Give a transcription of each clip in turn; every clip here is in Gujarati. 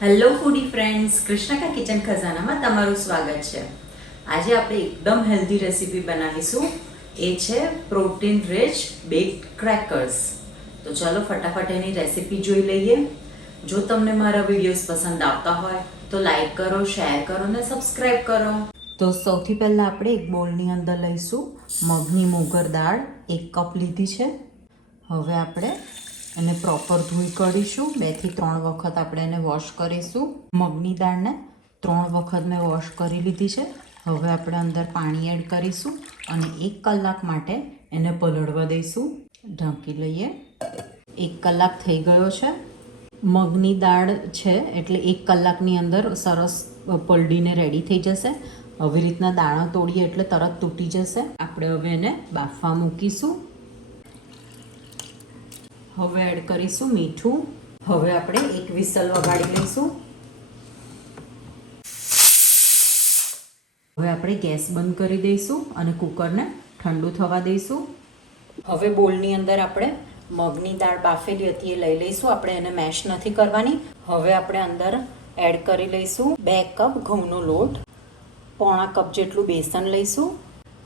હેલો ફૂડી ફ્રેન્ડ્સ, કૃષ્ણા કા કિચન ખજાનામાં તમારું સ્વાગત છે. આજે આપણે એકદમ હેલ્ધી રેસીપી બનાવીશું. એ છે પ્રોટીન રિચ બેક્ડ ક્રેકર્સ. તો ચાલો ફટાફટ એની રેસીપી જોઈ લઈએ. જો તમને મારા વિડીયોઝ પસંદ આવતા હોય તો લાઈક કરો, શેર કરો અને સબસ્ક્રાઈબ કરો. તો સૌથી પહેલાં આપણે એક બોલની અંદર લઈશું મગની મોગર દાળ 1 કપ લીધી છે. હવે આપણે એને પ્રોપર ધોઈ કાઢીશું. 2 થી 3 વખત આપણે એને વોશ કરીશું. મગની દાળને 3 વખત મેં વોશ કરી લીધી છે. હવે આપણે અંદર પાણી એડ કરીશું અને 1 કલાક માટે એને પલળવા દઈશું. ઢાંકી લઈએ. 1 કલાક થઈ ગયો છે. મગની દાળ છે એટલે 1 કલાકની અંદર સરસ પલળીને રેડી થઈ જશે. આવી રીતના દાણા તોડીએ એટલે તરત તૂટી જશે. આપણે હવે એને બાફવા મૂકીશું. હવે એડ કરીશું મીઠું. હવે આપણે 1 વિસલ વગાડી લઈશું. હવે આપણે ગેસ બંધ કરી દઈશું અને કુકરને ઠંડુ થવા દઈશું. હવે બોલની અંદર આપણે મગની દાળ બાફેલી હતી એ લઈ લઈશું. આપણે એને મેશ નથી કરવાની. હવે આપણે અંદર એડ કરી લઈશું 2 કપ ઘઉંનો લોટ, 1/4 કપ જેટલું બેસન લઈશું.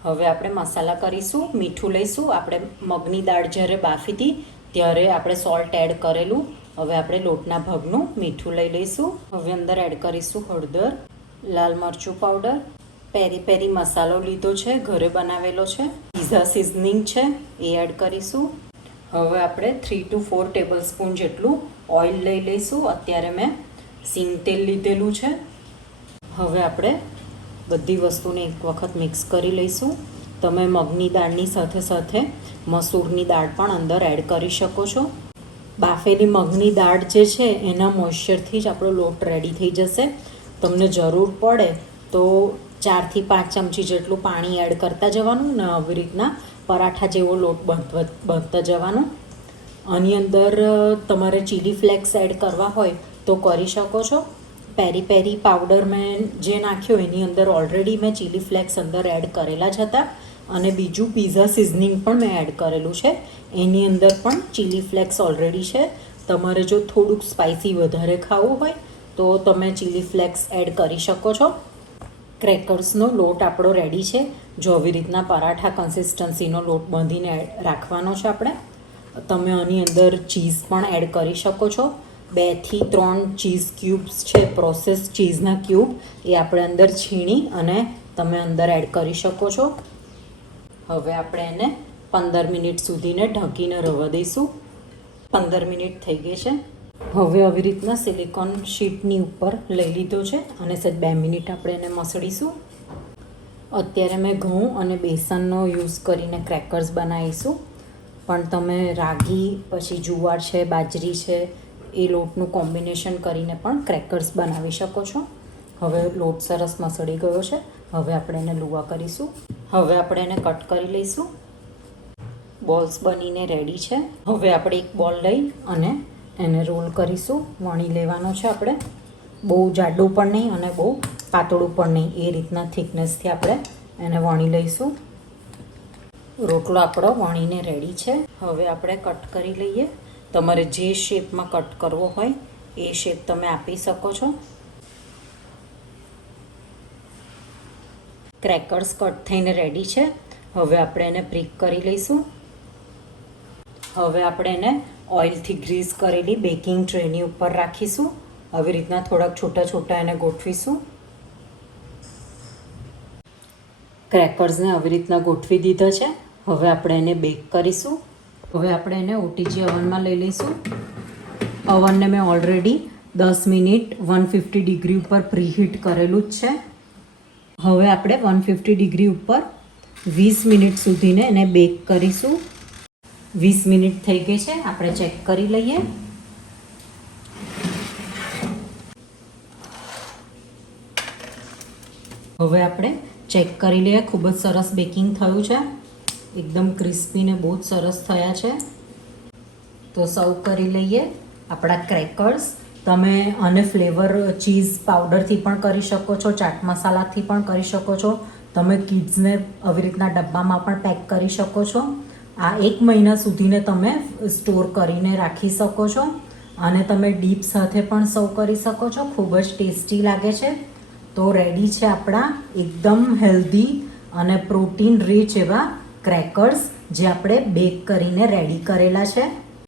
હવે આપણે મસાલા કરીશું. મીઠું લઈશું. આપણે મગની દાળ જ્યારે બાફી હતી ત્યારે આપણે સોલ્ટ એડ કરેલું. હવે આપણે લોટના ભાગનું મીઠું લઈ લઈશું. હવે અંદર એડ કરીશું હળદર, લાલ મરચું પાવડર, પેરી પેરી મસાલો લીધો છે, ઘરે બનાવેલો છે, પીઝા સિઝનિંગ છે એ એડ કરીશું. હવે આપણે 3 to 4 ટેબલ સ્પૂન જેટલું ઓઇલ લઈ લઈશું. અત્યારે મેં સિંગ તેલ લીધેલું છે. હવે આપણે બધી વસ્તુને એક વખત મિક્સ કરી લઈશું. તમે મગની દાળની સાથે સાથે મસૂરની દાળ પણ અંદર એડ કરી શકો છો. બાફેલી મગની દાળ જે છે એના મોઇશ્ચરથી જ આપણો લોટ રેડી થઈ જશે. તમને જરૂર પડે તો 4 થી 5 ચમચી જેટલું પાણી એડ કરતા જવાનું ને આવી રીતના પરાઠા જેવો લોટ બાંધતા જવાનું. આની અંદર તમારે ચીલી ફ્લેક્સ એડ કરવા હોય તો કરી શકો છો. પેરી પેરી પાવડર મેં જે નાખ્યો એની અંદર ઓલરેડી મેં ચીલી ફ્લેક્સ અંદર એડ કરેલા જ હતા અને બીજું પીઝા સિઝનિંગ પણ મેં એડ કરેલું છે. એની અંદર પણ ચીલી ફ્લેક્સ ઓલરેડી છે. તમારે જો થોડુંક સ્પાઇસી વધારે ખાવું હોય તો તમે ચીલી ફ્લેક્સ એડ કરી શકો છો. ક્રેકર્સનો લોટ આપણો રેડી છે. જો આવી રીતના પરાઠા કન્સિસ્ટન્સીનો લોટ બાંધીને રાખવાનો છે આપણે. તમે આની અંદર ચીઝ પણ એડ કરી શકો છો. 2 થી 3 ચીઝ ક્યુબ્સ છે, પ્રોસેસ ચીઝના ક્યુબ, એ આપણે અંદર છીણી અને તમે અંદર એડ કરી શકો છો. હવે આપણે એને 15 મિનિટ સુધીને ઢાંકીને રહેવા દઈશું. 15 મિનિટ થઈ ગઈ છે. હવે આવી રીતના સિલિકોન શીટની ઉપર લઈ લીધો છે અને સહેજ 2 મિનિટ આપણે એને મસળીશું. અત્યારે મેં ઘઉં અને બેસનનો યુઝ કરીને ક્રેકર્સ બનાવીશું, પણ તમે રાગી, પછી જુવાર છે, બાજરી છે, એ લોટનું કોમ્બિનેશન કરીને પણ ક્રેકર્સ બનાવી શકો છો. હવે લોટ સરસ મસળી ગયો છે. હવે આપણે એને લુવા કરીશું. હવે આપણે એને કટ કરી લઈશું. બોલ્સ બનીને રેડી છે. હવે આપણે એક બોલ લઈ અને એને રોલ કરીશું. વણી લેવાનો છે આપણે. બહુ જાડું પણ નહીં અને બહુ પાતળું પણ નહીં, એ રીતના થિકનેસથી આપણે એને વણી લઈશું. રોટલો આપણો વણીને રેડી છે. હવે આપણે કટ કરી લઈએ. તમારે જે શેપમાં કટ કરવો હોય એ શેપ તમે આપી શકો છો. ક્રેકર્સ કટ થઈને રેડી છે. હવે આપણે એને પ્રીક કરી લઈશું. હવે આપણે એને ઓઇલથી ગ્રીસ કરેલી બેકિંગ ટ્રેની ઉપર રાખીશું. આવી રીતના થોડાક છોટા છોટા એને ગોઠવીશું. ક્રેકર્સને આવી રીતના ગોઠવી દીધા છે. હવે આપણે એને બેક કરીશું. હવે આપણે એને ઓટીજી ઓવનમાં લઈ લઈશું. ઓવનને મેં ઓલરેડી 10 મિનિટ 150 ડિગ્રી ઉપર પ્રીહીટ કરેલું જ છે. હવે આપણે 150 ડિગ્રી ઉપર 20 મિનિટ સુધીને એને બેક કરીશું. 20 મિનિટ થઈ ગઈ છે. આપણે ચેક કરી લઈએ. હવે આપણે ચેક કરી લઈએ. ખૂબ જ સરસ બેકિંગ થયું છે. એકદમ ક્રિસ્પી ને બહુ જ સરસ થયા છે. તો સર્વ કરી લઈએ આપણા ક્રેકર્સ. તમે આને ફ્લેવર ચીઝ પાવડરથી પણ કરી શકો છો, ચાટ મસાલાથી પણ કરી શકો છો. તમે કિડ્સને આવી રીતના ડબ્બામાં પણ પેક કરી શકો છો. આ 1 મહિના સુધીને તમે સ્ટોર કરીને રાખી શકો છો અને તમે ડીપ સાથે પણ સર્વ કરી શકો છો. ખૂબ જ ટેસ્ટી લાગે છે. તો રેડી છે આપણા એકદમ હેલ્ધી અને પ્રોટીન રીચ એવા ક્રેકર્સ જે આપણે બેક કરીને રેડી કરેલા છે.